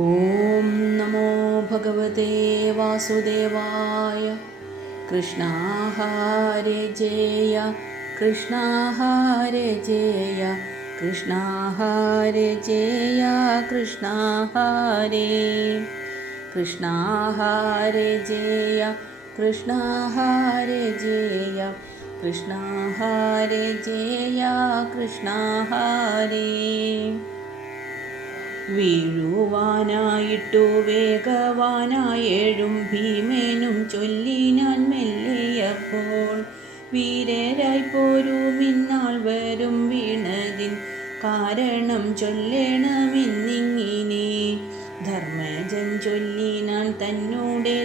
ഓം നമോ ഭഗവതേ വാസുദേവായ. കൃഷ്ണ ഹരേ ജയ കൃഷ്ണ ഹരേ ജയ കൃഷ്ണ ഹരേ ജയ കൃഷ്ണ ഹരേ കൃഷ്ണ ഹരേ ജയ കൃഷ്ണ ഹരേ ജയ കൃഷ്ണ ഹരേ ജയ കൃഷ്ണ ഹരേ. വീഴുവാനായിട്ടു വേഗവാനായേഴും ഭീമേനും ചൊല്ലിനാൻ മെല്ലിയപ്പോൾ, വീരരായി പോരുമിന്നാൾ വരും വീണതിൻ കാരണം ചൊല്ലണമെന്നിങ്ങിനെ. ധർമ്മജൻ ചൊല്ലിനാൻ തന്നൂടെ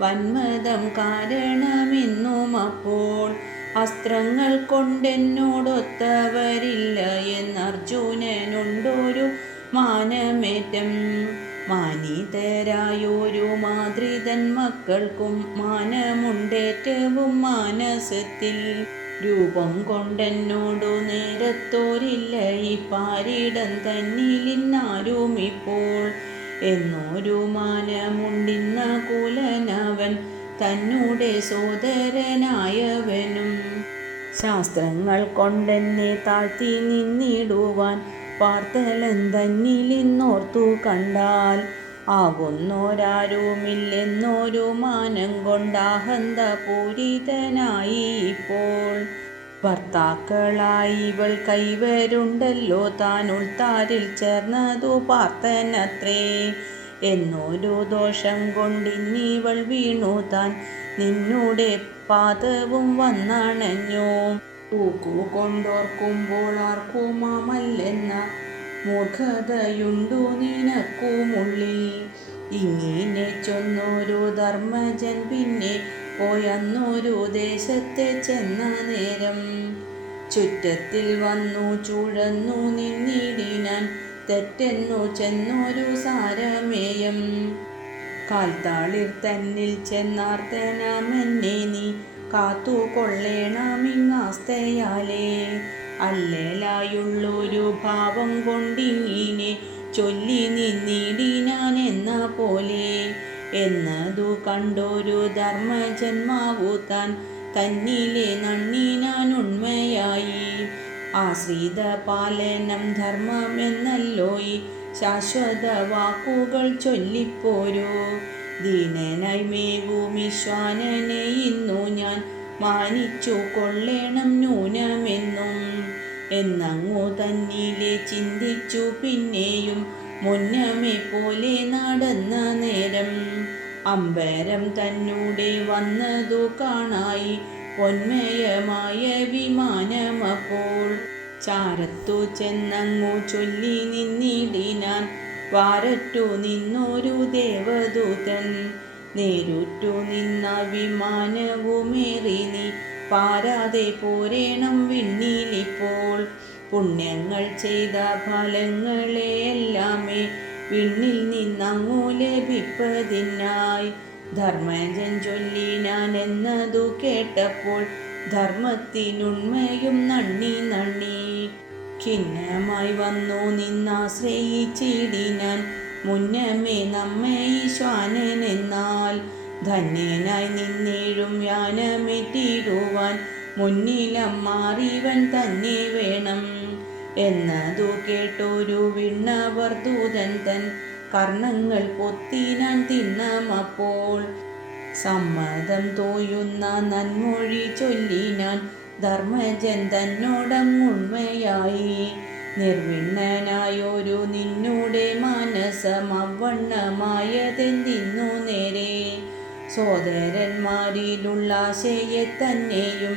വന്മതം കാരണമെന്നും അപ്പോൾ, അസ്ത്രങ്ങൾ കൊണ്ടെന്നോടൊത്തവരില്ല എന്നർജുനനുണ്ടൊരു മാനമേറ്റം. മാനിതരായൊരു മാതൃതൻ മക്കൾക്കും മാനമുണ്ടേറ്റവും മാനസത്തിൽ. രൂപം കൊണ്ടെന്നോടു നേരത്തോരില്ല ഈ പാരിടം തന്നിലിന്നാരുമിപ്പോൾ എന്നൊരു മാനമുണ്ടിന്ന കുലനവൻ തന്നൂടെ സോദരനായവനും. ശാസ്ത്രങ്ങൾ കൊണ്ടെന്നെ താഴ്ത്തി നിന്നിടുവാൻ പാർത്തലൻ തന്നിലിന്നോർത്തു കണ്ടാൽ, ആകുന്നോരാരുമില്ലെന്നൊരു മാനം കൊണ്ടാഹന്ത പൂരിതനായി ഇപ്പോൾ. ഭർത്താക്കളായി ഇവൾ കൈവരുണ്ടല്ലോ താൻ ഉൾത്താരിൽ ചേർന്നതു പാർത്തനത്രേ എന്നൊരു ദോഷം കൊണ്ടിന്നിവൾ വീണു താൻ നിന്നുടെ പാദവും വന്നണഞ്ഞു. കൊണ്ടോർക്കുമ്പോൾ ആർക്കുമാമല്ലെന്ന മൂർഖതയുണ്ടു നിനക്കുമുള്ളിൽ. ഇങ്ങനെ ചൊന്നൊരു ധർമ്മജൻ പിന്നെ പോയന്നൊരു ദേശത്തെ ചെന്ന നേരം, ചുറ്റത്തിൽ വന്നു ചുഴന്നു നിന്നിടിനാൻ തെറ്റെന്നു ചെന്നൊരു സാരമേയം. കാൽത്താളിർ തന്നിൽ ചെന്നാർത്തനാമെന്നെ നീ കാത്തുകൊള്ളേണമിങ്ങാസ്തയാലേ. അല്ലേലായുള്ളൊരു ഭാവം കൊണ്ടിങ്ങിനെ ചൊല്ലി നിന്നിടിനാൻ എന്ന പോലെ. എന്നതു കണ്ടൊരു ധർമ്മജന്മാവു താൻ തന്നിലെ നണ്ണിനാൻ ഉണ്മയായി. ആശ്രിത പാലനം ധർമ്മമെന്നല്ലോ ഈ ശാശ്വത വാക്കുകൾ ചൊല്ലിപ്പോരൂ. ദീനനായി മേവുമിശ്വാനനെ ഇന്നു ഞാൻ മാനിച്ചു കൊള്ളേണം ന്യൂനമെന്നും എന്നങ്ങു തന്നിലെ ചിന്തിച്ചു പിന്നെയും മുന്നമേ പോലെ നടന്ന നേരം, അമ്പരം തന്നൂടെ വന്നതു കാണായി പൊന്മയമായ വിമാനമപ്പോൾ. ചാരത്തു ചെന്നങ്ങു ചൊല്ലി നിന്നിടിനാൻ വാരറ്റു നിന്നൊരു ദേവദൂതൻ. നേരുറ്റു നിന്ന വിമാനവുമേറി നീ പാരാതെ പോരേണം വിണ്ണിലിപ്പോൾ. പുണ്യങ്ങൾ ചെയ്ത ഫലങ്ങളെയെല്ലാമേ വിണ്ണിൽ നിന്നങ്ങു ലഭിപ്പതിനായി. ധർമ്മജൻ ചൊല്ലിനാൻ എന്നതു കേട്ടപ്പോൾ ധർമ്മത്തിനുണ്മയും നണ്ണി. ഖിന്നമായി വന്നു നിന്നാശ്രയിച്ചിടിനാൻ മുന്നമേ നമ്മെ ഈശ്വാനനെന്നാൽ. ധന്യനായി നിന്നേഴും യാനമെറ്റിടുവാൻ മുന്നിലമ്മാറിവൻ തന്നെ വേണം എന്നതു കേട്ടൊരു വിണ്ണവർ ദൂതൻ തൻ കർണങ്ങൾ പൊത്തിനാൻ തിണ്ണമപ്പോൾ. സമ്മതം തോയുന്ന നന്മൊഴി ചൊല്ലിനാൻ ധർമ്മജൻ തന്നോടങ്ങുണ്മയായി. നിർവിണ്ണനായൊരു നിന്നുടെ മാനസം അവണ്ണമായതെന്തിന്നു നേരെ. സോദരന്മാരിലുള്ള ആശയെ തന്നെയും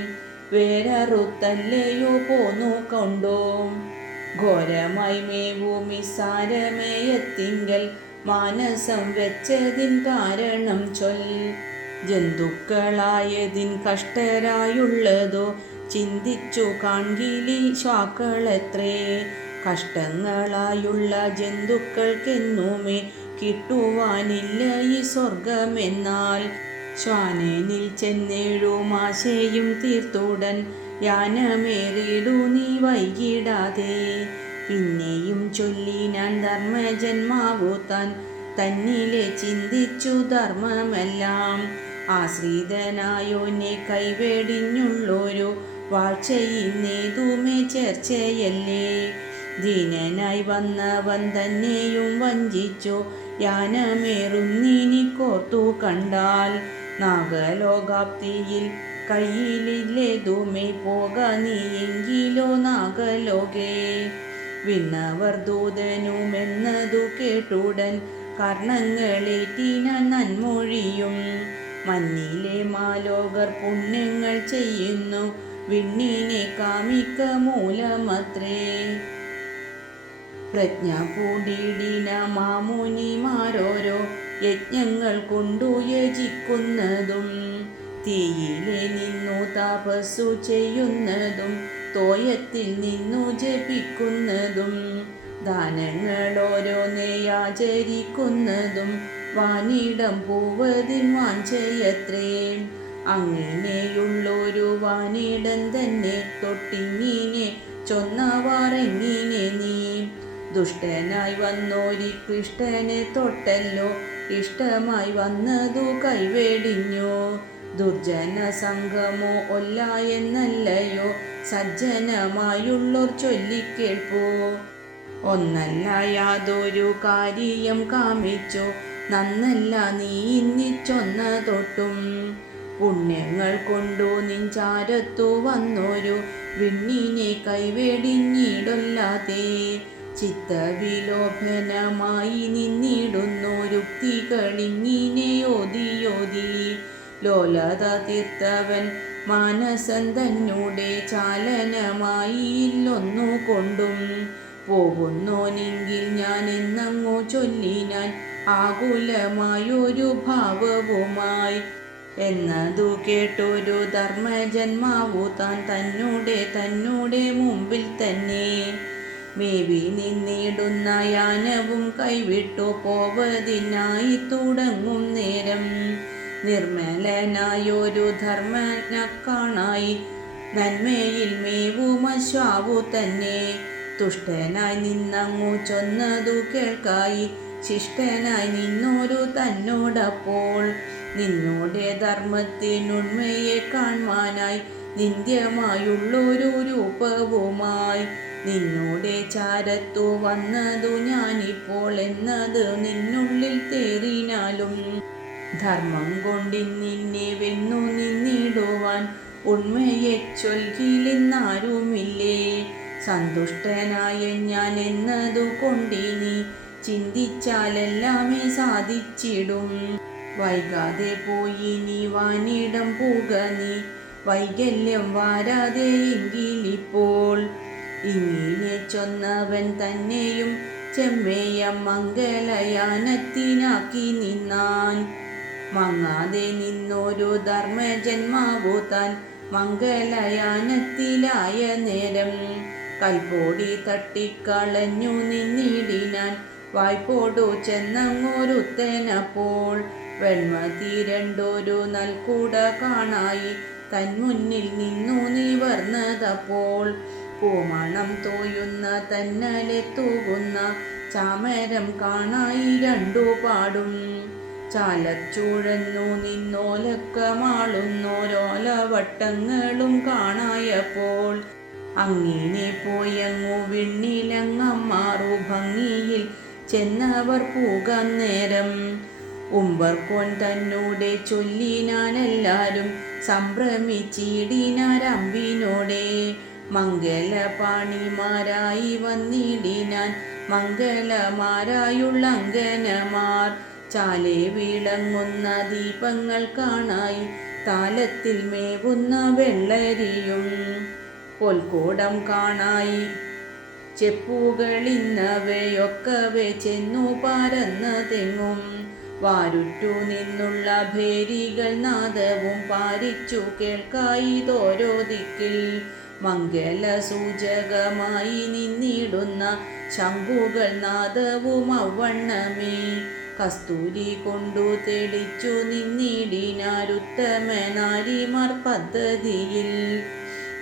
വേററുത്തല്ലയോ പോന്നു കൊണ്ടോ. ഘോരമായി മേവുമിസാരമേയത്തിങ്കൽ മാനസം വെച്ചതിൻ കാരണം ചൊൽ. ജന്തുക്കളായതിൻ കഷ്ടരായുള്ളതോ ചിന്തിച്ചു കാൺകിലീശ്വാക്കളെത്രേ. കഷ്ടങ്ങളായുള്ള ജന്തുക്കൾക്കെന്നുമേ കിട്ടുവാനില്ല ഈ സ്വർഗമെന്നാൽ. ശ്വാനനിൽ ചെന്നേഴുമാശയും തീർത്തുടൻ യാനമേറിടു നീ വൈകിടാതെ. പിന്നെയും ചൊല്ലിനാൻ ധർമ്മജന്മാവു താൻ തന്നിലെ ചിന്തിച്ചു ധർമ്മമെല്ലാം. ആശ്രിതനായോനെ കൈവെടിഞ്ഞുള്ളൊരു വാഴ്ചയിന്നേതുമേ ചേർച്ചയല്ലേ. ദീനനായി വന്നവൻ തന്നെയും വഞ്ചിച്ചു യാനമേറുന്നിനി കോർത്തു കണ്ടാൽ. നാഗലോകാപ്തിയിൽ കയ്യിലേതുമേ പോക നീയെങ്കിലോ നാഗലോകേ. വിണ്ണവർ ദൂതനുമെന്നതു കേട്ടുടൻ കർണങ്ങളേറ്റിനാൻ നന്മൊഴിയും. മഞ്ഞിലെ മാലോകർ പുണ്യങ്ങൾ ചെയ്യുന്നു വിണ്ണിനെ കാമിക്ക മൂലമത്രേ. പ്രജ്ഞ പൂണ്ടിടിന മാമുനിമാരോരോ യജ്ഞങ്ങൾ കൊണ്ടു യജിക്കുന്നതും തീയിലെ നിന്നു തപസ്സു ചെയ്യുന്നതും തോയത്തിൽ നിന്നു ജപിക്കുന്നതും ദാനങ്ങളോരോന്നേ ആചരിക്കുന്നതും വാനിടം പൂവതിൻ വാഞ്ചയത്രേ. അങ്ങനെയുള്ളൊരു വാനിടം തന്നെ തൊട്ടിങ്ങിനെ ചൊന്നവാറെങ്ങിനെ നീ. ദുഷ്ടനായി വന്നോരി കൃഷ്ണനെ തൊട്ടല്ലോ ഇഷ്ടമായി വന്നതു കൈവെടിഞ്ഞു. ദുർജന സംഘമോ ഒല്ല എന്നല്ലയോ സജ്ജനമായുള്ളോർ ചൊല്ലിക്കേൾപ്പൂ. ഒന്നല്ല യാതൊരു കാര്യം കാമിച്ചു നന്നല്ല നീ ഇന്നിച്ചൊന്ന തൊട്ടും. പുണ്യങ്ങൾ കൊണ്ടു നിഞ്ചാരത്തു വന്നൊരു വിണ്ണിനെ കൈവെടിഞ്ഞിടൊല്ലാതെ. ചിത്തവിലോഭനമായി നിന്നിടുന്നു യുക്തികളിങ്ങിനെ ഓതിയോതി. ലോലത തീർത്തവൻ മാനസൻ തന്നൂടെ ചാലനമായി ഇല്ലൊന്നു കൊണ്ടും. പോകുന്നോനെങ്കിൽ ഞാൻ എന്നങ്ങോ ചൊല്ലിനാൻ ആകുലമായൊരു ഭാവവുമായി. എന്നതു കേട്ടൊരു ധർമ്മജന്മാവു താൻ തന്നൂടെ മുമ്പിൽ തന്നെ മേവി നിന്നിടുന്ന യാനവും കൈവിട്ടു പോവതിനായി തുടങ്ങും നേരം. നിർമ്മലനായൊരു ധർമ്മനക്കാണായി നന്മയിൽ മേവുമശ്വാവു തന്നെ. തുഷ്ടനായി നിന്നങ്ങു ചൊന്നതു കേൾക്കായി ശിഷ്ടനായി നിന്നൊരു തന്നോടപ്പോൾ. നിന്നോടെ ധർമ്മത്തിനുണ്മയെ കാൺമാനായി നിന്ദ്യമായുള്ളൊരു രൂപവുമായി നിന്നോടെ ചാരത്തു വന്നതു ഞാനിപ്പോൾ എന്നത് നിന്നുള്ളിൽ തേറിനാലും. ധർമ്മം കൊണ്ടിന്നിന്നെ വെന്നു നിന്നിടുവാൻ ഉണ്മയെ ചൊൽകിലെന്നാരുമില്ലേ. സന്തുഷ്ടനായ ഞാൻ എന്നതു കൊണ്ടിനി ചിന്തിച്ചാലെല്ലാമേ സാധിച്ചിടും. വൈകാതെ പോയി നീ വാനിടം പൂക നീ വൈകല്യം വാരാതെ എങ്കിലിപ്പോൾ. ഇങ്ങനെ ചൊന്നവൻ തന്നെയും ചെമ്മേയ മംഗലയാനത്തിനാക്കി നിന്നാൻ. മങ്ങാതെ നിന്നൊരു ധർമ്മജന്മാവു താൻ മംഗലയാനത്തിലായ നേരം. കൽപ്പോടി തട്ടിക്കളഞ്ഞു നിന്നിടിനാൻ വായ്പോടു ചെന്നങ്ങോരുത്തനപ്പോൾ. വെൺമതി രണ്ടൊരു നൽകൂട കാണായി തന്മുന്നിൽ നിന്നു നിവർന്നതപ്പോൾ. പൂമണം തോയുന്ന തന്നലെ തൂകുന്ന ചാമരം കാണായി രണ്ടു പാടും. ചാലച്ചൂഴന്നു നിന്നോലക്കമാളുന്നോരോലവട്ടങ്ങളും കാണായപ്പോൾ. അങ്ങനെ പോയങ്ങു വിണ്ണിലങ്ങമ്മാറു ഭംഗിയിൽ ചെന്നവർ പൂകാൻ നേരം. ഉമ്പർക്കോൻ തന്നൂടെ ചൊല്ലിനാനെല്ലാരും സംഭ്രമിച്ചിടിനാരമ്പിനോടെ. മംഗലപാണിമാരായി വന്നിടിനാൻ മംഗലമാരായുള്ള അങ്കനമാർ. ചാലെ വിളങ്ങുന്ന ദീപങ്ങൾ കാണായി താലത്തിൽ മേവുന്ന വെള്ളരിയും. പൊൽക്കൂടം കാണായി ചെപ്പുകളിന്നവയൊക്കവെ ചെന്നു പരന്ന തെങ്ങും. വാരുറ്റു നിന്നുള്ള ഭേരികൾ നാദവും പാരിച്ചു കേൾക്കായിതോരോ ദിക്കിൽ. മംഗല സൂചകമായി നിന്നിടുന്ന ശംഖുകൾ നാദവും അവണ്ണമേ. കസ്തൂരി കൊണ്ടു തെളിച്ചു നിന്നിടിനാരുത്തമ നാരിമാർ പദ്ധതിയിൽ.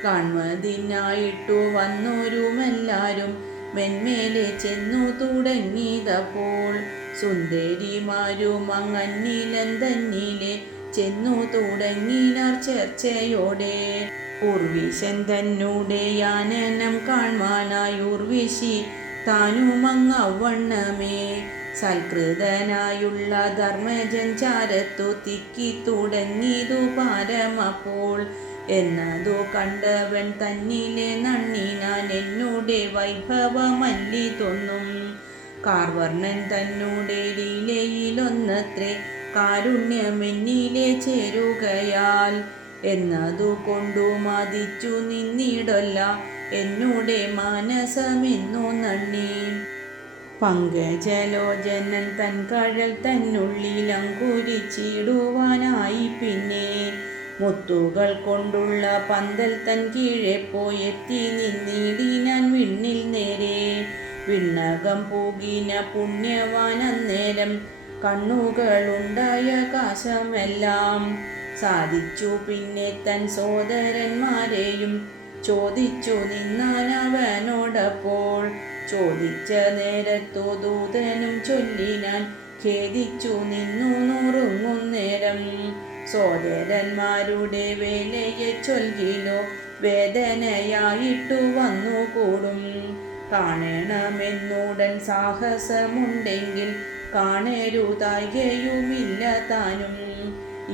കാൺമതിനായിട്ടു വന്നോരുമെല്ലാരും മെന്മേലെ ചെന്നു തുടങ്ങിയതപ്പോൾ സുന്ദരിമാരും അങ്ങന്നിലം തന്നിലെ ചെന്നു തുടങ്ങിനാർ ചർച്ചയോടെ. ഉർവിശൻ തന്നൂടെ യാനനം കാൺമാനായി ഉർവിശി താനുമങ്ങവണ്ണമേ സൽകൃതനായുള്ള ധർമ്മജൻ ചാരത്തു തിക്കി തുടങ്ങിയതു പാരമപ്പോൾ. എന്നതു കണ്ടവൻ തന്നിലെ നണ്ണിനാൻ എന്നോടെ വൈഭവമല്ലിതൊന്നും. കാർവർണ്ണൻ തന്നോടെ ലീലയിലൊന്നത്രേ കാരുണ്യമെന്നിലെ ചേരുകയാൽ. എന്നതു കൊണ്ടു മതിച്ചു നിന്നിടല്ല എന്നോടെ മാനസമെന്നു നണ്ണി. പങ്കജലോചനൻ തൻ കഴൽ തന്നുള്ളിലങ്കുരിച്ചിടുവാനായി പിന്നെ മുത്തുകൾ കൊണ്ടുള്ള പന്തൽ തൻ കീഴെ പോയെത്തി നിന്നിടിനാൻ വിണ്ണിൽ നേരെ. വിണ്ണകം പൂകിന പുണ്യവാൻ അന്നേരം കണ്ണുകളുണ്ടായ കാശമെല്ലാം സാധിച്ചു. പിന്നെ തൻ സോദരന്മാരെയും ചോദിച്ചു നിന്നാനവനോടപ്പോൾ. ചോദിച്ച നേരത്തു ദൂതനും ചൊല്ലിനാൻ ഖേദിച്ചു നിന്നു നുറുങ്ങുന്നേരം. സോദരന്മാരുടെ വേലയെ ചൊൽകിലോ വേദനയായിട്ടു വന്നുകൂടും. കാണണമെന്നുടൻ സാഹസമുണ്ടെങ്കിൽ കാണരുതായികയുമില്ല താനും.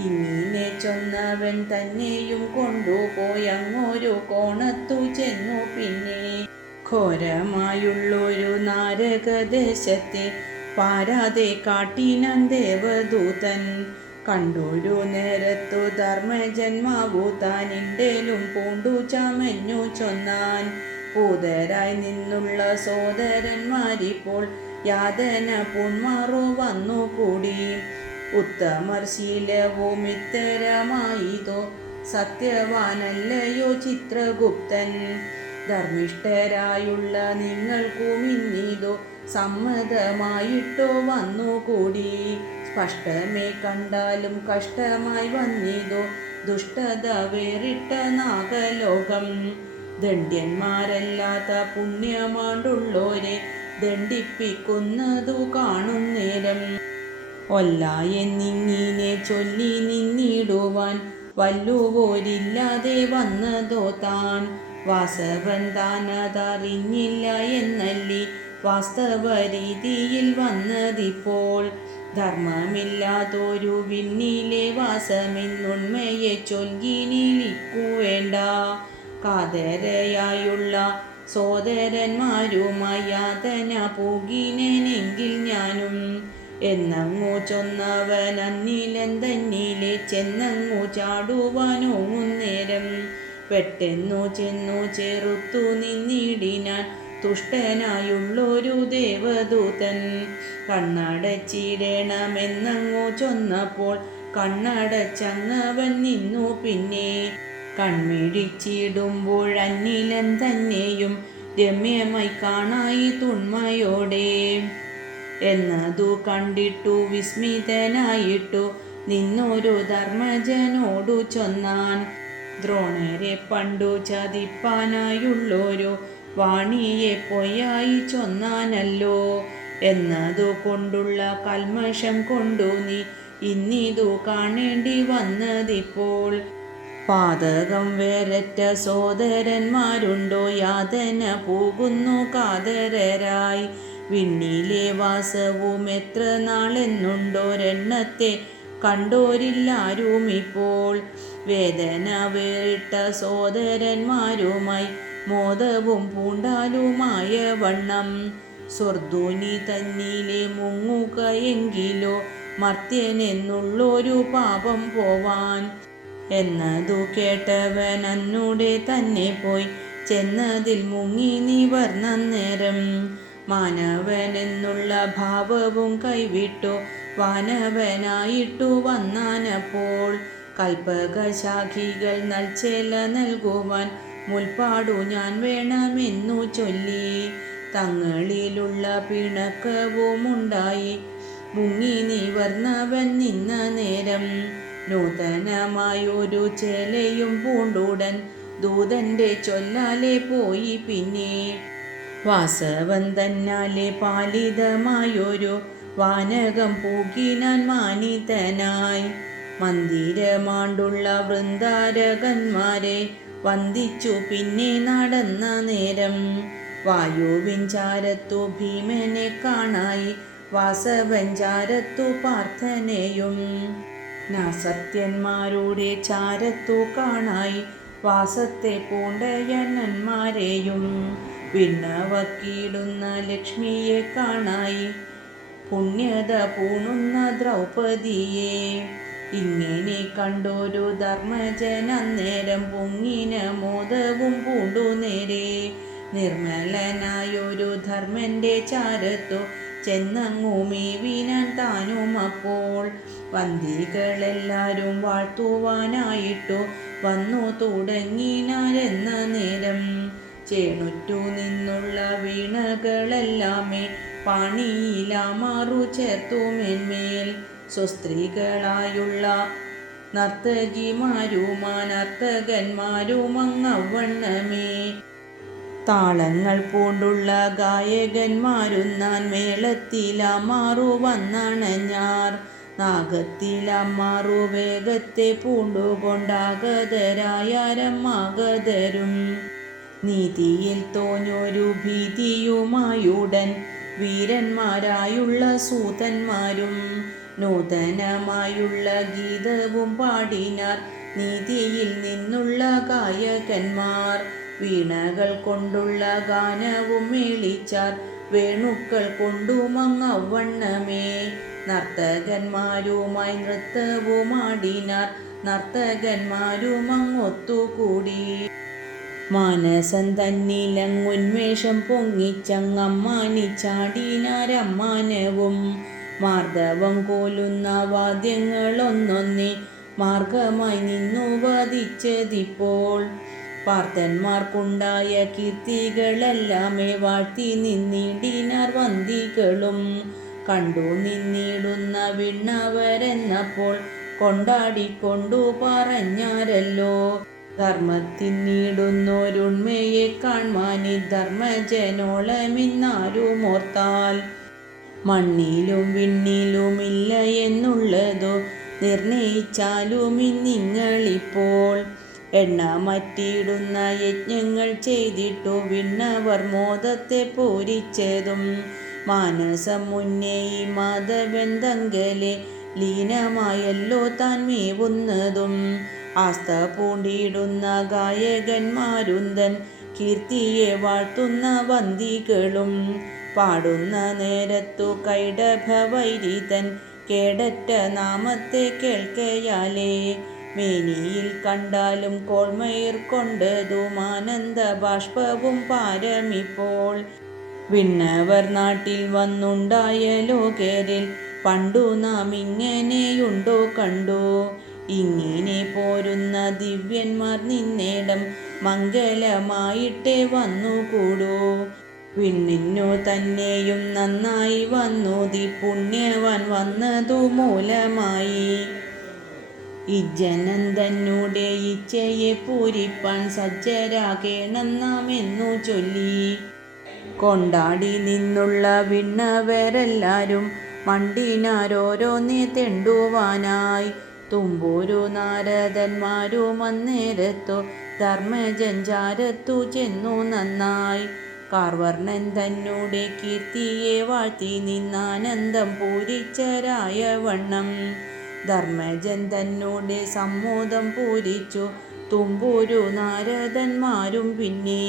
ഇങ്ങനെ ചൊന്നവൻ തന്നെയും കൊണ്ടുപോയി അങ്ങൊരു കോണത്തു ചെന്നു. പിന്നെ ഘോരമായുള്ളൊരു നാരകദേശത്തെ പാരാതെ കാട്ടിനാൻ ദേവദൂതൻ. കണ്ടൊരു നേരത്തു ധർമ്മജന്മാവു താനിണ്ടേലും പൂണ്ടു ചമഞ്ഞു ചൊന്നാൻ. പൂതരായി നിന്നുള്ള സോദരന്മാരിപ്പോൾ യാതന പുൺമാറു വന്നുകൂടി. ഉത്തമർ ശീലവും ഇത്തരമായിതോ സത്യവാനല്ലയോ ചിത്രഗുപ്തൻ. ധർമ്മിഷ്ഠരായുള്ള നിങ്ങൾക്കുമിന്നിതോ സമ്മതമായിട്ടോ വന്നുകൂടി. സ്പഷ്ടമേ കണ്ടാലും കഷ്ടമായി വന്നിതോ ദുഷ്ടത വേറിട്ട നാഗലോകം. ദണ്ഡ്യന്മാരല്ലാത്ത പുണ്യമാണ്ടുള്ളോരെ ദണ്ഡിപ്പിക്കുന്നതു കാണുന്നേരം. ഒല്ല എന്നിങ്ങനെ ചൊല്ലി നിന്നിടുവാൻ വല്ലുവോരില്ലാതെ വന്നതോ താൻ. വാസവൻ താനതറിഞ്ഞില്ല എന്നല്ലി വാസ്തവ രീതിയിൽ വന്നതിപ്പോൾ. ധർമ്മമില്ലാതൊരു വിണ്ണിലെ വാസമെന്നുണ്മയെ ചൊൽകിനിലിക്കുവേണ്ട. കാതരയായുള്ള സോദരന്മാരുമായി യാതന പൂകിനെങ്കിൽ ഞാനും. എന്നങ്ങു ചൊന്നവൻ അന്നിലം തന്നിലെ ചെന്നങ്ങു ചാടുവാനോങ്ങുന്നേരം. പെട്ടെന്നു ചെന്നു ചെറുത്തു നിന്നിടിനാൻ തുഷ്ടനായുള്ളൊരു ദേവദൂതൻ. കണ്ണടച്ചിടണമെന്നങ്ങു ചൊന്നപ്പോൾ കണ്ണടച്ചങ്ങവൻ നിന്നു. പിന്നെ കൺമിഴിച്ചിടുമ്പോഴന്നിലം തന്നെയും രമ്യമായി കാണായി തുണ്മയോടെ. എന്നതു കണ്ടിട്ടു വിസ്മിതനായിട്ടു നിന്നൊരു ധർമ്മജനോടു ചൊന്നാൻ. ദ്രോണരെ പണ്ടു ചതിപ്പാനായുള്ളൊരു വാണിയെ പൊയ്യായി ചൊന്നാനല്ലോ. എന്നതു കൊണ്ടുള്ള കൽമഷം കൊണ്ടു നീ ഇന്നിതു കാണേണ്ടി വന്നതിപ്പോൾ. പാതകം വേററ്റ സോദരന്മാരുണ്ടോ യാതന പോകുന്നു കാതരരായി. വിണ്ണിലെ വാസവും എത്ര നാളെന്നുണ്ടോരെണ്ണത്തെ കണ്ടോരില്ലാരുമിപ്പോൾ. വേദന വേറിട്ട സോദരന്മാരുമായി മോദവും പൂണ്ടാലുമായ വണ്ണം. സ്വർദ്ധൂനി തന്നിലെ മുങ്ങുകയെങ്കിലോ മർത്യനെന്നുള്ളൊരു പാപം പോവാൻ. എന്നതു കേട്ടവൻ അന്നൂടെ തന്നെ പോയി ചെന്നതിൽ മുങ്ങി നിവർന്നേരം. മാനവനെന്നുള്ള ഭാവവും കൈവിട്ടു വാനവനായിട്ടു വന്നാനപ്പോൾ. കൽപ്പകശാഖികൾ നൽച്ചേല നൽകുവാൻ മുൽപ്പാടു ഞാൻ വേണമെന്നു ചൊല്ലി. തങ്ങളിലുള്ള പിണക്കവുമുണ്ടായി മുങ്ങി നിവർന്നവൻ നിന്ന നേരം. നൂതനമായൊരു ചേലയും പൂണ്ടുടൻ ദൂതന്റെ ചൊല്ലാലെ പോയി. പിന്നെ വാസവൻ തന്നാലെ പാലിതമായൊരു വാനകം പൂകിനാൻ മാനിതനായി മന്ദിരമാണ്ടുള്ള വൃന്ദാരകന്മാരെ വന്ദിച്ചു പിന്നെ നടന്ന നേരം വായുവിൻ ചാരത്തു ഭീമനെ കാണായി വാസവൻ ചാരത്തു പാർത്ഥനെയും നാസത്യന്മാരുടെ ചാരത്തു കാണായി വാസത്തെ പൂണ്ടയനന്മാരെയും വിണ്ണവക്കിടുന്ന ലക്ഷ്മിയെ കാണായി പുണ്യത പൂണുന്ന ദ്രൗപദിയെ ഇങ്ങനെ കണ്ടൊരു ധർമ്മജൻ അന്നേരം പൊങ്ങിന മോദവും പൂണ്ടു നേരെ നിർമ്മലനായൊരു ധർമ്മന്റെ ചാരത്തു ചെന്നങ്ങുമേവിനാൻ താനും അപ്പോൾ വന്ദികളെല്ലാരും വാഴ്ത്തുവാനായിട്ടു വന്നു തുടങ്ങിനാരെന്ന നേരം ചേണുറ്റു നിന്നുള്ള വീണകളെല്ലാമേ പാണിയിലാമാറു ചേർത്തു മേന്മേൽ സ്വസ്ത്രീകളായുള്ള നർത്തകിമാരുമാനർത്തകന്മാരുമങ്ങവണ്ണമേ താളങ്ങൾ പൂണ്ടുള്ള ഗായകന്മാരുന്നാൻ മേളത്തിലമാറു വന്നണഞ്ഞാർ നാഗത്തിലമാറു വേഗത്തെ പൂണ്ടുകൊണ്ടാഗതരായാരമാഗതരും നീതിയിൽ തോഞ്ഞൊരു ഭീതിയുമായുടൻ വീരന്മാരായുള്ള സൂതന്മാരും നൂതനമായുള്ള ഗീതവും പാടിനാർ നീതിയിൽ നിന്നുള്ള ഗായകന്മാർ വീണകൾ കൊണ്ടുള്ള ഗാനവും മേളിച്ചാർ വേണുക്കൾ കൊണ്ടുമങ്ങവണ്ണമേ നർത്തകന്മാരുമായി നൃത്തവുമാടിനാർ നർത്തകന്മാരുമങ്ങൊത്തുകൂടി മാനസം തന്നിലങ്ങുന്മേഷം പൊങ്ങിച്ചങ്ങമ്മാനിച്ചാടിനാരമ്മാനവും മാർദ്ദവം കോലുന്ന വാദ്യങ്ങളൊന്നൊന്നേ മാർഗമായി നിന്നു വധിച്ചതിപ്പോൾ പാർത്തന്മാർക്കുണ്ടായ കീർത്തികളെല്ലാമേ വാഴ്ത്തി നിന്നിടിനാർ വന്ദികളും കണ്ടു നിന്നിടുന്ന വിണ്ണവരെന്നപ്പോൾ കൊണ്ടാടിക്കൊണ്ടു പറഞ്ഞാരല്ലോ ധർമ്മത്തിനിടുന്നൊരുണ്മയെ കാൺമാനി ധർമ്മജനോളമിന്നാരുമോർത്താൽ മണ്ണിലും വിണ്ണിലുമില്ല എന്നുള്ളതു നിർണയിച്ചാലും ഇന്നിങ്ങളിപ്പോൾ എണ്ണമറ്റിടുന്ന യജ്ഞങ്ങൾ ചെയ്തിട്ടു വിണ്ണവർ മോദത്തെ പൂരിച്ചതും മാനസം മുന്നേ ഈ മാധവന്തങ്കലെ ലീനമായല്ലോ താൻ മേവുന്നതും ആസ്ഥ പൂണ്ടിടുന്ന ഗായകന്മാരുന്തൻ കീർത്തിയെ വാഴ്ത്തുന്ന വന്ദികളും പാടുന്ന നേരത്തു കൈഡഭവൈരിതൻ കേടറ്റ നാമത്തെ കേൾക്കയാലേ മേനിയിൽ കണ്ടാലും കോൾമയിർ കൊണ്ടതും ആനന്ദ ബാഷ്പവും പാരമിപ്പോൾ വിണ്ണവർ നാട്ടിൽ വന്നുണ്ടായ ലോകരിൽ പണ്ടു നാം ഇങ്ങനെയുണ്ടോ കണ്ടു ഇങ്ങനെ പോരുന്ന ദിവ്യന്മാർ നിന്നേടം മംഗലമായിട്ടേ വന്നുകൂടൂ വിണ്ണിനു തന്നെയും നന്നായി വന്നുതി പുണ്യവാൻ വന്നതു മൂലമായി ഇജ്ജനൻ തന്നൂടെ ഇച്ഛയെ പൂരിപ്പാൻ സജ്ജരാകേണം നാം എന്നു ചൊല്ലി കൊണ്ടാടി നിന്നുള്ള വിണ്ണവരെല്ലാരും മണ്ടിനാരോരോന്നേ തെണ്ടുവാനായി തുമ്പൂരു നാരദന്മാരും അന്നേരത്തു ധർമ്മജഞ്ചാരത്തു ചെന്നു നന്നായി കാർവർണൻ തന്നൂടെ കീർത്തിയെ വാഴ്ത്തി നിന്നാനന്ദം പൂരിച്ചരായ വണ്ണം ധർമ്മജൻ തന്നൂടെ സമ്മോദം പൂരിച്ചു തുമ്പൂരു നാരദന്മാരും പിന്നെ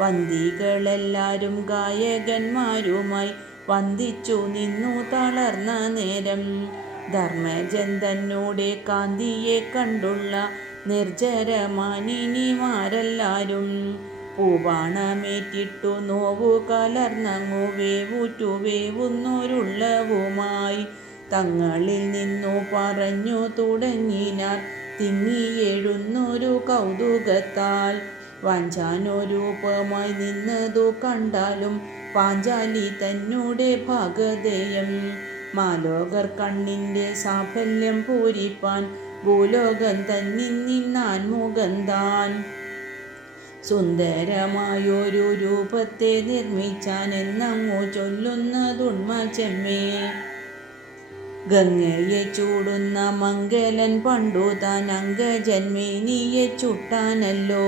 വന്ദികളെല്ലാരും ഗായകന്മാരുമായി വന്ദിച്ചു നിന്നു തളർന്ന നേരം ധർമ്മജൻ തന്നൂടെ കാന്തിയെ കണ്ടുള്ള നിർജ്ജരമാനിനിമാരെല്ലാരും പൂവാണമേറ്റിട്ടു നോവു കലർന്നങ്ങു വേവുറ്റു വേവുന്നൊരുള്ളവുമായി തങ്ങളിൽ നിന്നു പറഞ്ഞു തുടങ്ങിനാർ തിങ്ങിയെഴുന്നൊരു കൗതുകത്താൽ വാഞ്ചാനൊരൂപമായി നിന്നതു കണ്ടാലും പാഞ്ചാലി തന്നൂടെ ഭാഗധേയം മാലോകർ കണ്ണിൻ്റെ സാഫല്യം പൂരിപ്പാൻ ഭൂലോകം തന്നിൽ നിന്നാൻ മുഖന്താൻ സുന്ദരമായൊരു രൂപത്തെ നിർമ്മിച്ചാൻ എന്നങ്ങു ചൊല്ലുന്നതുണ്മ ചെമ്മേ. ഗംഗയെ ചൂടുന്ന മംഗലൻ പണ്ടു താൻ അങ്കജന്മേനിയെ ചുട്ടാനല്ലോ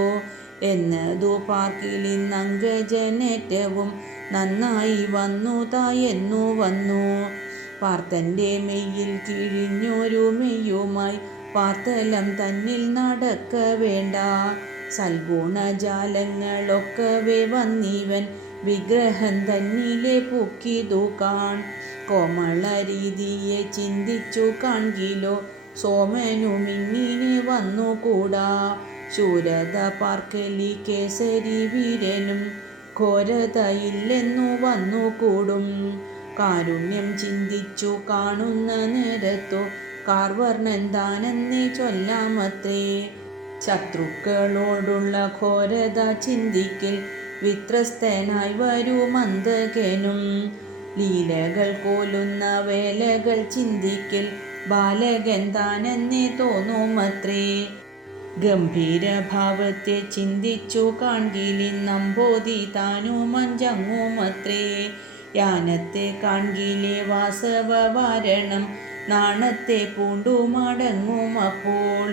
എന്നതു പാർക്കിലിന്നങ്കജനേറ്റവും നന്നായി വന്നു തായെന്നു വന്നു. പാർത്തൻ്റെ മെയ്യിൽ കിഴിഞ്ഞൊരു മെയ്യുമായി പാർത്തലം തന്നിൽ നടക്ക വേണ്ട. സൽഗുണജാലങ്ങളൊക്കവേ വന്നിവൻ വിഗ്രഹം തന്നിലെ പുക്കിതു കാൺ. കോമള രീതിയെ ചിന്തിച്ചു കാൺകിലോ സോമനുമിങ്ങിനെ വന്നുകൂടാ. ശൂരത പാർക്കലി കേസരി വീരനും ഘോരതയില്ലെന്നു വന്നുകൂടും. കാരുണ്യം ചിന്തിച്ചു കാണുന്ന നേരത്തു കാർവർണ്ണൻ താനെന്നേ ചൊല്ലാമത്രേ. ശത്രുക്കളോടുള്ള ഘോരത ചിന്തിക്കിൽ വിത്രസ്തനായി വരുമന്തകനും. ലീലകൾ കൊല്ലുന്ന വേലകൾ ചിന്തിക്കിൽ ബാലകൻ താനെന്നേ തോന്നുമത്രേ. ഗംഭീരഭാവത്തെ ചിന്തിച്ചു കാൺകിലിന്നമ്പോതി താനുമഞ്ചങ്ങുമത്രേ. യാനത്തെ കാൺകിലെ വാസവ വാരണം നാണത്തെ പൂണ്ടു മടങ്ങുമപ്പോൾ.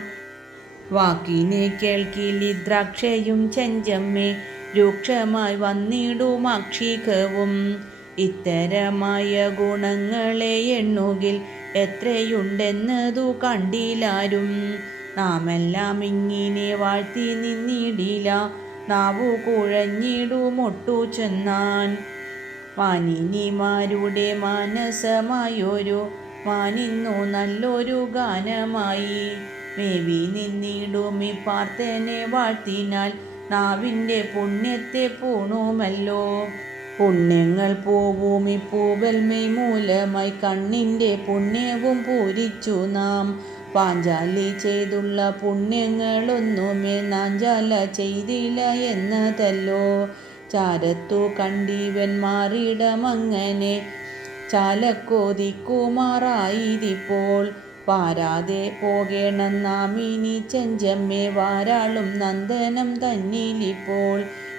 വാക്കിനെ കേൾക്കിലി ദ്രാക്ഷയും ചെഞ്ചമ്മേ രൂക്ഷമായി വന്നിടുമാക്ഷികവും. ഇത്തരമായ ഗുണങ്ങളെ എണ്ണുകിൽ എത്രയുണ്ടെന്നതു കണ്ടിലാരും. നാമെല്ലാം ഇങ്ങിനെ വാഴ്ത്തി നിന്നിടില നാവു കുഴഞ്ഞിടുമൊട്ടു ചെന്നാൻ. മാനിനിമാരുടെ മാനസമായൊരു മാനിന്നു നല്ലൊരു ഗാനമായി മേവി നിന്നിടുമി പാർത്തനെ വാഴ്ത്തിനാൽ നാവിൻ്റെ പുണ്യത്തെ പൂണുമല്ലോ. പുണ്യങ്ങൾ പോവുമി പൂവൽമൈ മൂലമായി കണ്ണിൻ്റെ പുണ്യവും പൂരിച്ചു നാം. പാഞ്ചാലി ചെയ്തുള്ള പുണ്യങ്ങളൊന്നുമേ നാഞ്ചാല ചെയ്തില്ല എന്നതല്ലോ. ചാരത്തു കണ്ടിവൻ മാറിടമങ്ങനെ ചാലക്കൊതിക്കുമാറായിരിപ്പോൾ. പാരാതെ പോകേണം നാമിനി ചെഞ്ചമ്മേ വാരാളും നന്ദനം തന്നിലിപ്പോൾ.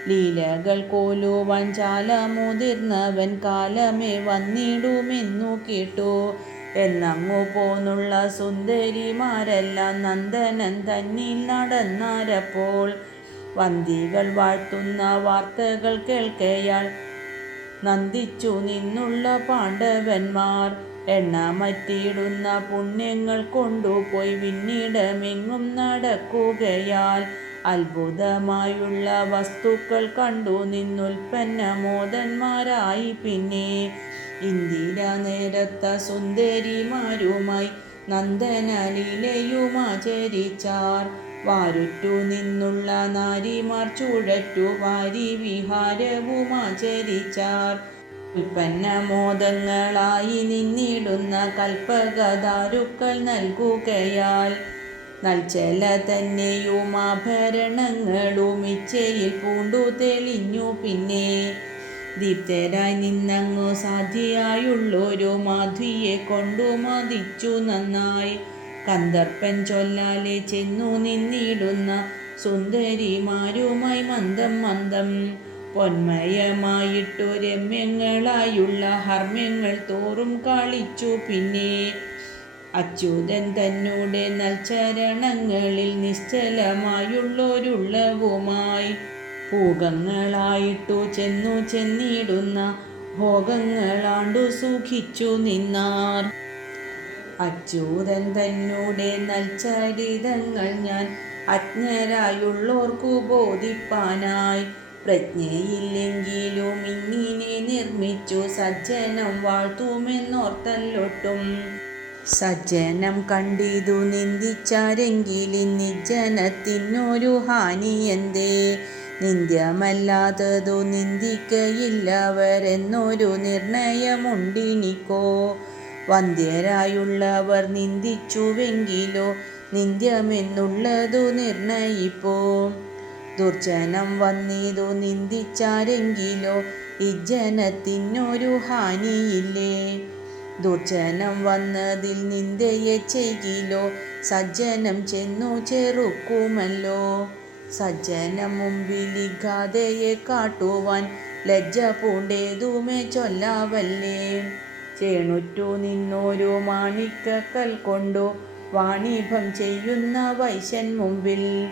ലീലകൾ കോലുവാൻ ചാല മുതിർന്നവൻ കാലമേ വന്നിടുമെന്നു കേട്ടു. എന്നങ്ങു പോന്നുള്ള സുന്ദരിമാരെല്ലാം നന്ദനൻ തന്നിൽ നടന്നാരപ്പോൾ. വന്തികൾ വാഴ്ത്തുന്ന വാർത്തകൾ കേൾക്കയാൽ നന്ദിച്ചു നിന്നുള്ള പാണ്ഡവന്മാർ. എണ്ണമറ്റിടുന്ന പുണ്യങ്ങൾ കൊണ്ടുപോയി പിന്നീടമെങ്ങും നടക്കുകയാൽ. അത്ഭുതമായുള്ള വസ്തുക്കൾ കണ്ടു നിന്നുൽപ്പന്നമോദന്മാരായി പിന്നെ. ഇന്ദിര നേരത്ത സുന്ദരിമാരുമായി നന്ദനലീലയുമാചരിച്ചാർ. വാരുറ്റു നിന്നുള്ള നാരിമാർ ചുഴറ്റു വാരി വിഹാരവുമാചരിച്ചാർ. ഉൽപ്പന്നമോദങ്ങളായി നിന്നിടുന്ന കൽപ്പകദാരുക്കൾ നൽകുകയാൽ. നൽച്ചല തന്നെയും ആഭരണങ്ങളും ഇച്ഛയിൽ പൂണ്ടു തെളിഞ്ഞു പിന്നെ. ദീപ്തരായി നിന്നങ്ങു സാധ്യയായുള്ളൊരു മാധവിയെ കൊണ്ടു മതിച്ചു നന്നായി. കന്ദർപ്പൻ ചൊല്ലാലെ ചെന്നു നിന്നിടുന്ന സുന്ദരിമാരുമായി മന്ദം മന്ദം. പൊന്മയമായിട്ടു രമ്യങ്ങളായുള്ള ഹർമ്മ്യങ്ങൾ തോറും കളിച്ചു പിന്നെ. അച്യുതൻ തന്നോടെ നൽചരണങ്ങളിൽ നിശ്ചലമായുള്ളൊരുള്ളവുമായി ഭോഗങ്ങളായിട്ടു ചെന്നിടുന്ന ഭോഗങ്ങളാണ്ടു സുഖിച്ചു നിന്നാർ. അച്യുതൻ തന്നോടെ നൽചരിതങ്ങൾ ഞാൻ അജ്ഞരായുള്ളോർക്കു ബോധിപ്പാനായി. പ്രജ്ഞയില്ലെങ്കിലും ഇങ്ങിനെ നിർമ്മിച്ചു സജ്ജനം വാഴ്ത്തുമെന്നോർത്തല്ലൊട്ടും. സജ്ജനം കണ്ടിതു നിന്ദിച്ചാരെങ്കിലും നിജ്ജനത്തിനൊരു ഹാനിയെന്തേ. നിന്ദ്യമല്ലാത്തതു നിന്ദിക്കയില്ലവരെന്നൊരു നിർണയമുണ്ടിനിക്കോ. വന്ധ്യരായുള്ളവർ നിന്ദിച്ചുവെങ്കിലോ നിന്ദ്യമെന്നുള്ളതു നിർണയിപ്പോ. ദുർജനം വന്നിതു നിന്ദിച്ചാരെങ്കിലോ ഇജ്ജനത്തിനൊരു ഹാനിയില്ലേ. ദുർജനം വന്നതിൽ നിന്ദയെ ചെയ്കിലോ സജ്ജനം ചെന്നു ചെറുക്കുമല്ലോ. സജ്ജന മുമ്പിൽ ഗാഥയെ കാട്ടുവാൻ ലജ്ജ പൂണ്ടേതുമേ ചൊല്ലാവല്ലേ. ചേണുറ്റു നിന്നോരു മാണിക്കക്കൽ കൊണ്ടു വാണിഭം ചെയ്യുന്ന വൈശ്യൻ മുമ്പിൽ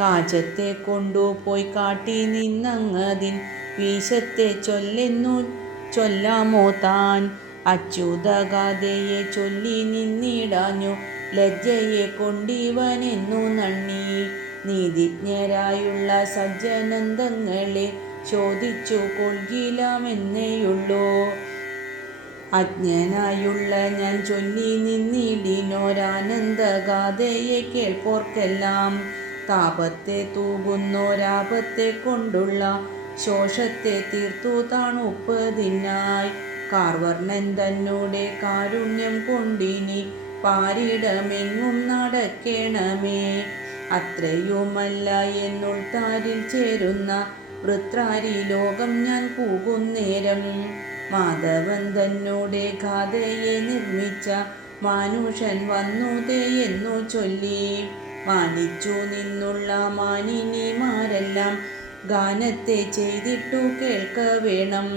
കാചത്തെ കൊണ്ടുപോയി കാട്ടി നിന്നങ്ങതിൻ വീശത്തെ ചൊല്ലെന്നു ചൊല്ലാമോ താൻ. അച്യുതഗാഥയെ ചൊല്ലി നിന്നിടാഞ്ഞു ലജ്ജയെ കൊണ്ടിവനെന്നു നണ്ണി. നീതിജ്ഞരായുള്ള സജ്ജനന്തങ്ങളെ ചോദിച്ചു കൊൾകിലാമെന്നേയുള്ളൂ. അജ്ഞനായുള്ള ഞാൻ ചൊല്ലി നിന്നിടിനോരാനന്ദഗാഥയെ കേൾപ്പോർക്കെല്ലാം താപത്തെ തൂകുന്നോരാപത്തെ കൊണ്ടുള്ള ശോഷത്തെ തീർത്തു തണുപ്പതിനായി. കാർവർണ്ണൻ തന്നോടെ കാരുണ്യം കൊണ്ടിനി പാരിടമെങ്ങും നടക്കേണമേ. അത്രയുമല്ല എന്നുൾത്താരിൽ ചേരുന്ന വൃത്രാരി ലോകം ഞാൻ പോകുന്നേരം മാധവൻ തന്നോടെ ഗാഥയെ നിർമ്മിച്ച മാനുഷൻ വന്നുതേ എന്നു ചൊല്ലി. മാനിച്ചു നിന്നുള്ള മാനിനിമാരെല്ലാം ഗാനത്തെ ചെയ്തിട്ടു കേൾക്ക വേണം.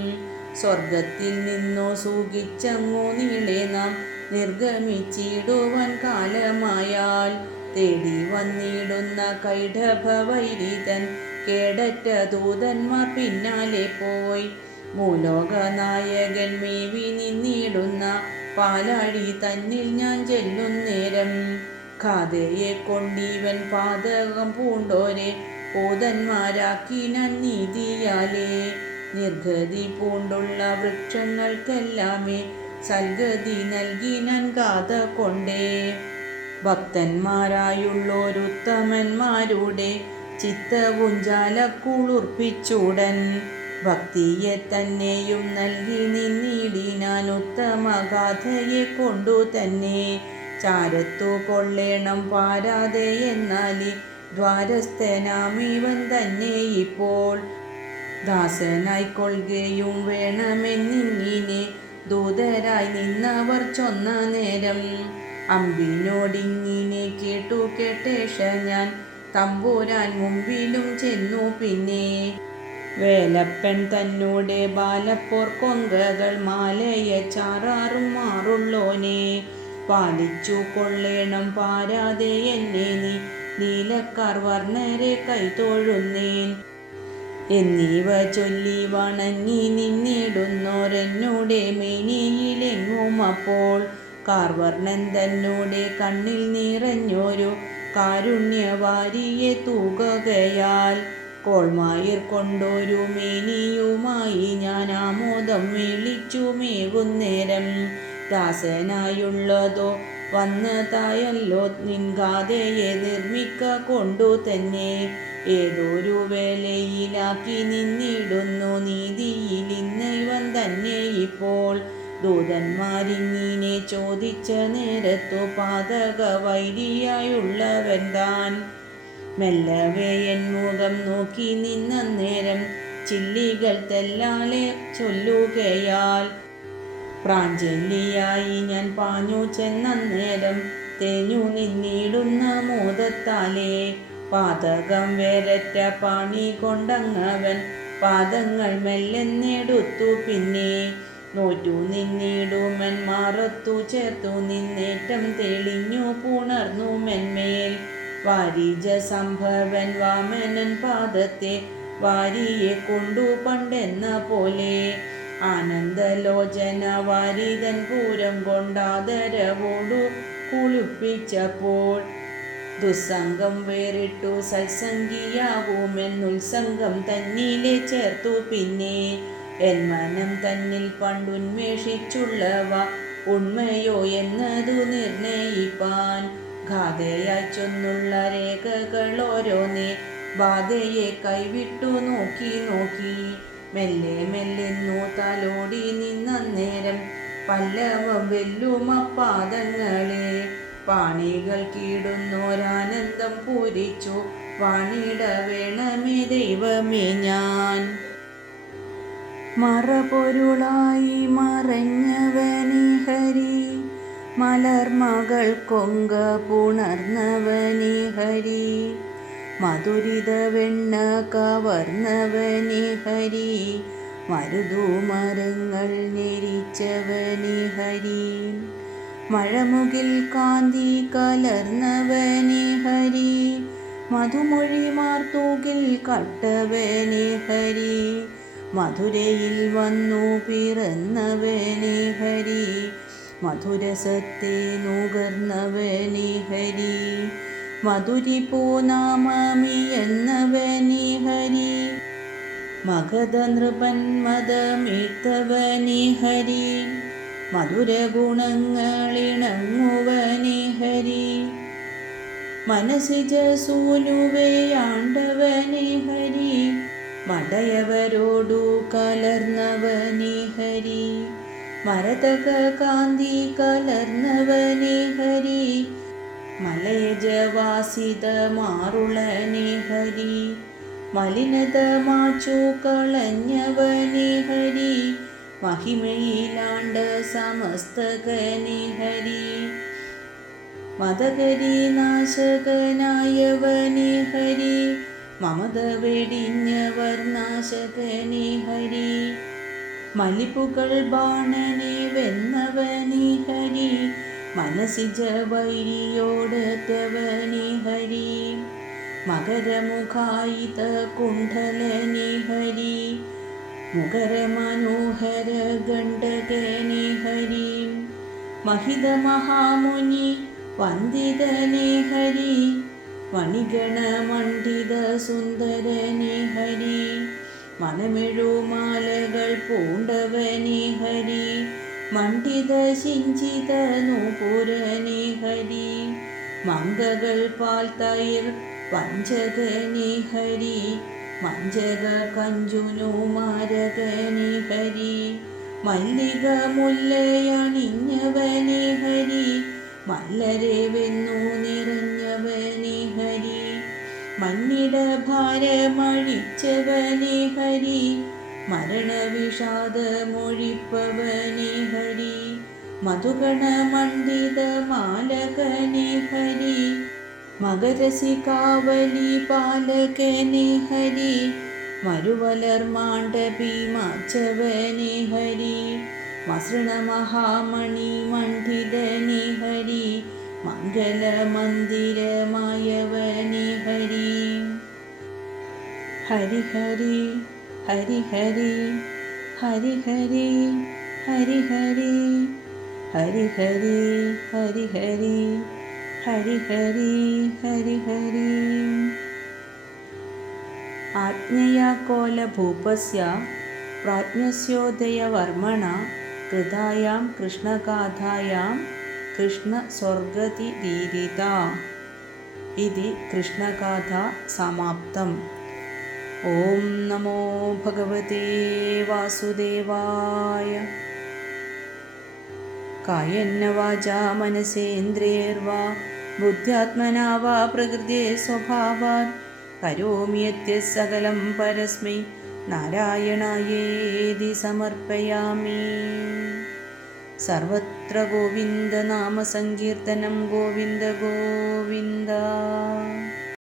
സ്വർഗത്തിൽ നിന്നു സൂകിച്ചങ്ങു നീളെ നാം നിർഗമിച്ചിടുവാൻ കാലമായാൽ തേടി വന്നിടുന്ന കൈഢഭവൈരിതൻ കേടറ്റ ദൂതന്മാർ പിന്നാലെ പോയി. ഭൂലോകനായകൻ മേവി നിന്നിടുന്ന പാലാഴി തന്നിൽ ഞാൻ ചെല്ലുന്നേരം ഗാഥയെ കൊണ്ടിവൻ പാതകം പൂണ്ടോരെ പൂതന്മാരാക്കി ഞാൻ നീതിയാലേ. നിർഗതി പൂണ്ടുള്ള വൃക്ഷങ്ങൾക്കെല്ലാമേ സൽഗതി നൽകി ഞാൻ ഗാഥ കൊണ്ടേ. ഭക്തന്മാരായുള്ളോരുത്തമന്മാരുടെ ചിത്തവും ജാലക്കുളിർപ്പിച്ചുടൻ ഭക്തിയെ തന്നെയും നൽകി നിന്നിടിനാൻ ഉത്തമഗാഥയെ കൊണ്ടു തന്നെ. ചാരത്തു കൊള്ളേണം പാരാതെ എന്നാലി ദ്വാരസ്ഥനാമിവൻ തന്നെ ഇപ്പോൾ ദാസനായി കൊള്ളുകയും വേണമെന്നിങ്ങനെ ദൂതരായി നിന്നവർ ചൊന്ന നേരം. അമ്പിനോടിങ്ങിനെ കേട്ടു കേട്ടേഷ ഞാൻ തമ്പുരാൻ മുമ്പിലും ചെന്നു പിന്നെ. വേലപ്പൻ തന്നോടെ ബാലപ്പോർ കൊങ്കകൾ മാലയ ചാറാറും മാറുള്ളോനെ പാലിച്ചു കൊള്ളേണം പാരാതെ എന്നെ നീ നീലക്കാർ വർണ്ണരെ കൈതൊഴുന്നേൻ എന്നിവ ചൊല്ലി വണങ്ങി നിന്നിടുന്നോരെന്നോടെ മേനിയിലെങ്ങും. അപ്പോൾ കാർവർണ്ണൻ തന്നോടെ കണ്ണിൽ നിറഞ്ഞൊരു കാരുണ്യവാരിയെ തൂകയാൽ കോൾമായിർ കൊണ്ടൊരു മേനിയുമായി ഞാൻ ആമോദം വിളിച്ചു മേകുന്നേരം. ദാസനായുള്ളതോ വന്നതായല്ലോ നിൻ ഗാഥയെ നിർമ്മിക്ക കൊണ്ടു തന്നെ. ഏതൊരു വേലയിലാക്കി നിന്നിടുന്നു നീതിയിൽ ഇന്നവൻ തന്നെ ഇപ്പോൾ. ദൂതന്മാരിങ്ങനെ ചോദിച്ച നേരത്തു പാതക വൈരിയായുള്ളവൻ താൻ മെല്ലവേ എൻ മുഖം നോക്കി നിന്നേരം ചില്ലികൾ തെല്ലാലെ ചൊല്ലുകയാൽ പ്രാഞ്ജലിയായി ഞാൻ പാഞ്ഞു ചെന്നേരം തേഞ്ഞു നിന്നിടുന്ന മോദത്താലേ. പാതകം വേരറ്റ പാണി കൊണ്ടങ്ങവൻ പാദങ്ങൾ മെല്ലെന്നെടുത്തു പിന്നെ. നോറ്റു നിന്നിടുമൻ മാറത്തു ചേർത്തു നിന്നേറ്റം തെളിഞ്ഞു പുണർന്നു മെന്മേൽ. വാരിജ സംഭവൻ വാമനൻ പാദത്തെ വാരിയെ കൊണ്ടു പണ്ടെന്ന പോലെ. ആനന്ദലോചന വാരിതൻ പൂരം കൊണ്ടാദരവോടു കുളിപ്പിച്ചപ്പോൾ ദുസ്സംഗം വേറിട്ടു സത്സംഗിയാവുമെന്നുത്സംഗം തന്നിലെ ചേർത്തു പിന്നെ. എൻ മനം തന്നിൽ പണ്ടുന്മേഷിച്ചുള്ളവ ഉണ്മയോ എന്നതു നിർണയിപ്പാൻ ഗാഥയായി ചൊന്നുള്ള രേഖകളോരോന്നേ ബാധയെ കൈവിട്ടു നോക്കി നോക്കി. മെല്ലെ മെല്ലെന്നു തലോടി നിന്നേരം പല്ലവം വെല്ലുമപ്പാദങ്ങളെ പാണികൾ കീടുന്നോരാനന്ദം പൂരിച്ചു വാണിട വേണമേ ദൈവമേ ഞാൻ. മറപൊരുളായി മറഞ്ഞവനെ ഹരി മലർമകൾ കൊങ്ക പുണർന്നവനെ ഹരി മധുരിത വെണ്ണ കവർന്നവനെ ഹരി, മരുതുമരങ്ങൾ ഞെരിച്ചവനെ ഹരി, മഴമുകിൽ കാന്തി കലർന്നവനെ ഹരി, മധുമൊഴിമാർ തൂകിൽ കട്ടവനെ ഹരി, മധുരയിൽ വന്നു പിറന്നവനെ ഹരി, മധുരസത്തെ നുകർന്നവനെ ഹരി, മധുരി പൂനാമമിയെന്നവനെ ഹരി, മഗധ നൃപൻ മതമീർത്തവനെ ഹരി, മധുര ഗുണങ്ങളിണങ്ങുവനെ ഹരി, മനസ്സിജ സൂനുവയാണ്ടവനെ ഹരി, മടയവരോടു കലർന്നവനെ ഹരി, മരതക കാന്തി കലർന്നവനെ ഹരി, മലയജവാസിത മാറുളനെ ഹരി, മലിനത മാച്ചു കളഞ്ഞവനെ ഹരി, മഹിമയിലാണ്ട സമസ്തകനെ ഹരി, മതകരി നാശകനായവനെ ഹരി, മമത വെടിഞ്ഞവർ നാശകനെ ഹരി, മലിപ്പുകൾ ബാണനെ വെന്നവനെ ഹരി, മനസ്സിജ വൈരിയോടറ്റവനെ ഹരി, മകരമുഖായിത കുണ്ഡലനെ ഹരി, മുഖര മനോഹര ഗണ്ഡകനെ ഹരി, മഹിത മഹാമുനി വന്ദിതനെ ഹരി, മണിഗണ മണ്ഡിത സുന്ദരനെ ഹരി, മണമെഴുമാലകൾ പൂണ്ടവനെ ഹരി, മണ്ഡിത ശിഞ്ചിത നൂപുരനെ ഹരി, മംഗകൾ പാൽ തൈർ പഞ്ചകനെ ഹരി, മഞ്ചക കഞ്ചുനു മാരകനെ ഹരി, മല്ലിക മുല്ലയണിഞ്ഞവനെ ഹരി, മല്ലരെ വെന്നു നിറഞ്ഞവനെ ഹരി, മന്നിട ഭാരമഴിച്ചവനെ ഹരി, മരണവിഷാദമൊഴിപ്പവനെ ഹരി, മധുഗണ മണ്ഡിത മാലകനെ ഹരി, മകരസികാവലി പാലകനെ ഹരി, മരുവലർ മാണ്ഡപി മാച്ചവനെ ഹരി, മസൃണ മഹാമണി മണ്ഡിതനെ ഹരി, മംഗളമന്ദിരമായവനെ ഹരി. ഹരി ഹരി ഹരി ഹരി ഹരി ഹരി ഹരി ഹരി ഹരി ഹരി ഹരി ഹരി ഹരി ഹരി ഹരി ഹരി. ആജ്ഞയാ കോലഭൂപസ്യ പ്രാജ്ഞസ്യോദയവർമ്മണ കൃതായാം കൃഷ്ണഗാഥായാം കൃഷ്ണസ്വർഗതിരീരിത. ഇതി കൃഷ്ണഗാഥാ സമാപ്തം. ഓം നമോ ഭഗവതേ വാസുദേവായ. കായേന വാചാ മനസേന്ദ്രിയൈർവാ ബുദ്ധ്യാത്മനാ വാ പ്രകൃതേ സ്വഭാവാത് കരോമി യദ്യത് സകലം പരസ്മൈ നാരായണായേതി സമർപ്പയാമി. സർവത്ര ഗോവിന്ദ നാമ സങ്കീർത്തനം. ഗോവിന്ദ ഗോവിന്ദ.